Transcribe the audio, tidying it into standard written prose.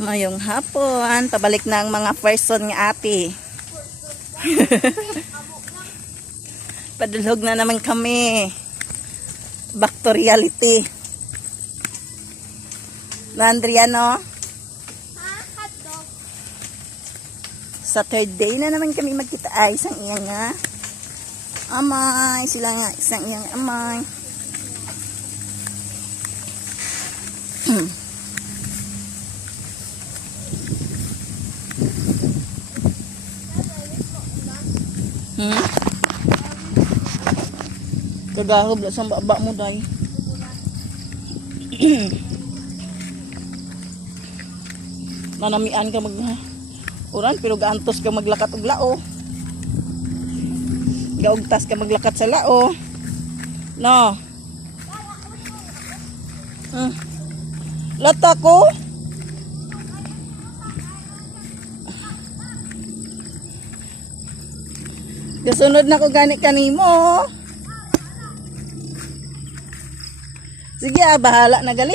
Mayong hapon, pabalik na ang mga person nga ate. Padulhog na naman kami. Back to reality. Landriano? Hotdog. Sa third day na naman kami magkita ay isang iyang nga. Amay, sila nga isang iyang amay. Kagahob sa baba mo day. Nanamian ka uran pero gaantos ka maglakat og lao. Gaugtas ka maglakat sa lao. No. Lata ko. Gasunod na ko gani kanimo. Sige bahala na gali